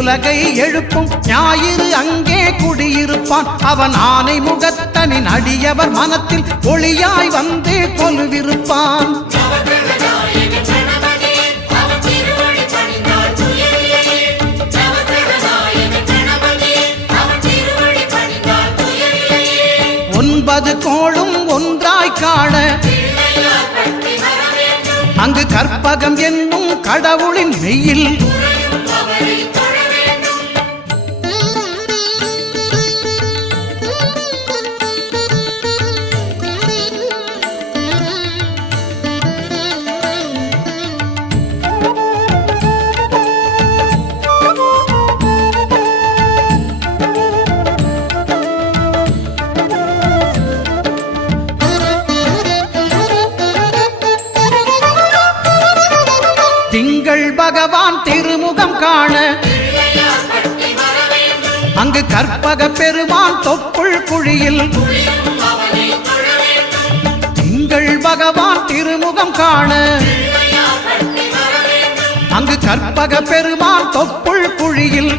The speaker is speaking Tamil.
உலகை எழுப்பும் ஞாயிறு அங்கே குடியிருப்பான். அவன் ஆனை முகத்தனின் அடியவர் மனத்தில் ஒளியாய் வந்து கொலுவிருப்பான். ஒன்பது கோளும் ஒன்றாய் காண அங்கு கற்பகம் என்னும் கடவுளின் மெய்யில் திங்கள் பகவான் திருமுகம் காண அங்கு கற்பக பெருமான் தொப்புள் குழியில் திங்கள் பகவான் திருமுகம் காண அங்கு கற்பக பெருமான் தொப்புள் குழியில்